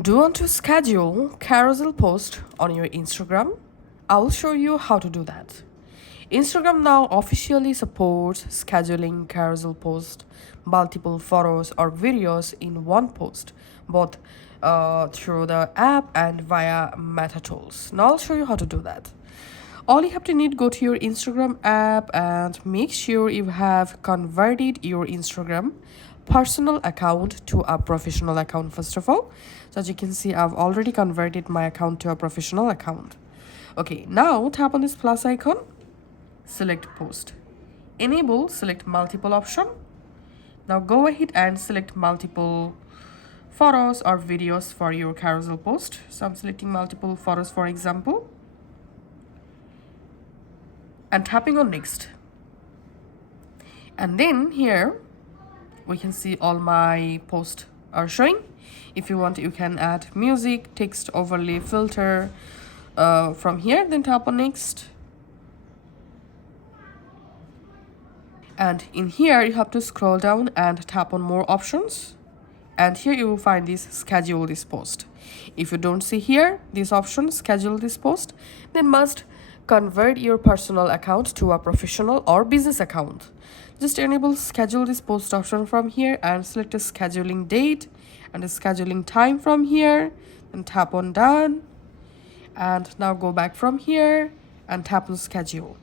Do you want to schedule carousel post on your Instagram? I'll show you how to do that. Instagram now officially supports scheduling carousel post, multiple photos or videos in one post, both through the app and via Meta tools. Now I'll show you how to do that. All you have to need, go to your Instagram app and make sure you have converted your Instagram personal account to a professional account first of all. So as you can see, I've already converted my account to a professional account. Okay, now tap on this plus icon, select post, enable select multiple option. Now go ahead and select multiple photos or videos for your carousel post. So I'm selecting multiple photos for example, and tapping on next. And then here we can see all my posts are showing. If you want, you can add music, text, overlay, filter from here. Then tap on next. And in here you have to scroll down and tap on more options. And here you will find this schedule this post. If you don't see here this option, schedule this post, then must convert your personal account to a professional or business account. Just enable schedule this post option from here and select a scheduling date and a scheduling time from here, and tap on done. And now go back from here and tap on schedule.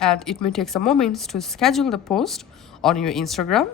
And it may take some moments to schedule the post on your Instagram.